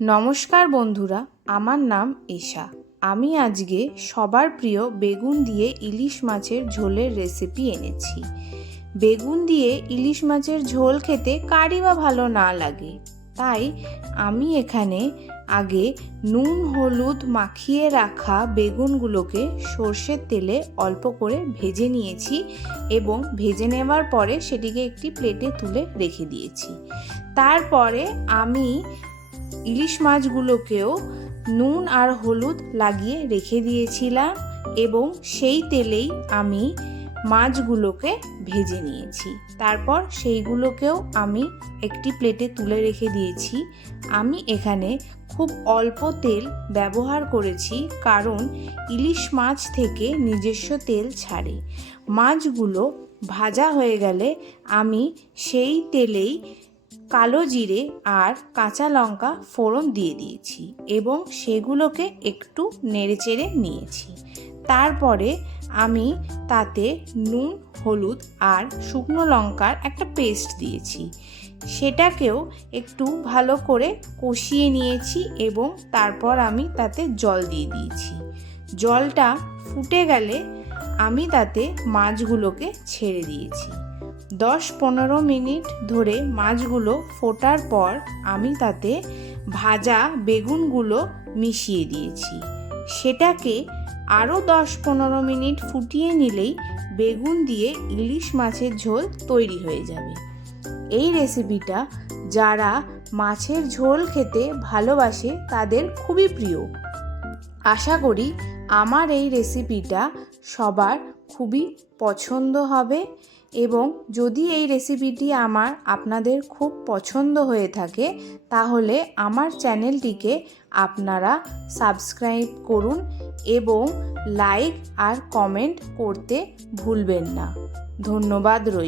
নমস্কার বন্ধুরা, আমার নাম এশা। আমি আজকে সবার প্রিয় বেগুন দিয়ে ইলিশ মাছের ঝোলের রেসিপি এনেছি। বেগুন দিয়ে ইলিশ মাছের ঝোল খেতে কারই বা ভালো না লাগে, তাই আমি এখানে আগে নুন হলুদ মাখিয়ে রাখা বেগুনগুলোকে সর্ষের তেলে অল্প করে ভেজে নিয়েছি এবং ভেজে নেওয়ার পরে সেটিকে একটি প্লেটে তুলে রেখে দিয়েছি। তারপরে আমি ইলিশ মাছগুলোকেও নুন আর হলুদ লাগিয়ে রেখে দিয়েছিলাম এবং সেই তেলেই আমি মাছগুলোকে ভেজে নিয়েছি। তারপর সেইগুলোকেও আমি একটি প্লেটে তুলে রেখে দিয়েছি। আমি এখানে খুব অল্প তেল ব্যবহার করেছি, কারণ ইলিশ মাছ থেকে নিজস্ব তেল ছাড়ে। মাছগুলো ভাজা হয়ে গেলে আমি সেই তেলেই কালো জিরে আর কাঁচা লঙ্কা ফোড়ন দিয়ে দিয়েছি এবং সেগুলোকে একটু নেড়েচেড়ে নিয়েছি। তারপরে আমি তাতে নুন হলুদ আর শুকনো লঙ্কার একটা পেস্ট দিয়েছি, সেটাকেও একটু ভালো করে কষিয়ে নিয়েছি এবং তারপর আমি তাতে জল দিয়ে দিয়েছি। জলটা ফুটে গেলে আমি তাতে মাছগুলোকে ছেড়ে দিয়েছি। 10-15 মিনিট ধরে মাছগুলো ফোটার পর আমি তাতে ভাজা বেগুনগুলো মিশিয়ে দিয়েছি। সেটাকে আরও 10-15 মিনিট ফুটিয়ে নিলেই বেগুন দিয়ে ইলিশ মাছের ঝোল তৈরি হয়ে যাবে। এই রেসিপিটা যারা মাছের ঝোল খেতে ভালোবাসে তাদের খুবই প্রিয়। আশা করি আমার এই রেসিপিটা সবার খুবই পছন্দ হবে এবং যদি এই রেসিপিটি আপনাদের খুব পছন্দ হয়ে থাকে তাহলে আমার চ্যানেলটিকে আপনারা সাবস্ক্রাইব করুন এবং লাইক আর কমেন্ট করতে ভুলবেন না। ধন্যবাদ রইল।